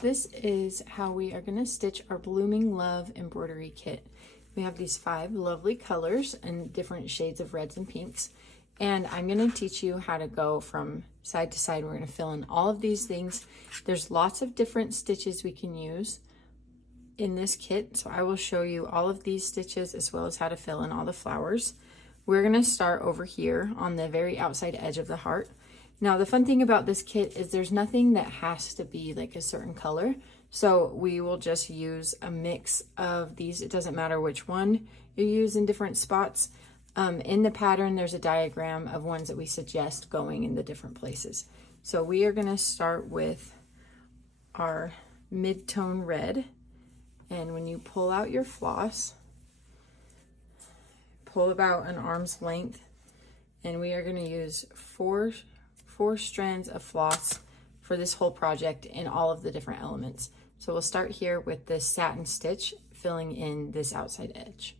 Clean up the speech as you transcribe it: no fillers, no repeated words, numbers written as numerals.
This is how we are going to stitch our Blooming Love embroidery kit. We have these 5 lovely colors and different shades of reds and pinks. And I'm going to teach you how to go from side to side. We're going to fill in all of these things. There's lots of different stitches we can use in this kit. So I will show you all of these stitches as well as how to fill in all the flowers. We're going to start over here on the very outside edge of the heart. Now the fun thing about this kit is there's nothing that has to be like a certain color. So we will just use a mix of these. It doesn't matter which one you use in different spots. In the pattern, there's a diagram of ones that we suggest going in the different places. So we are going to start with our mid-tone red. And when you pull out your floss, pull about an arm's length, and we are going to use four strands of floss for this whole project in all of the different elements. So we'll start here with this satin stitch, filling in this outside edge.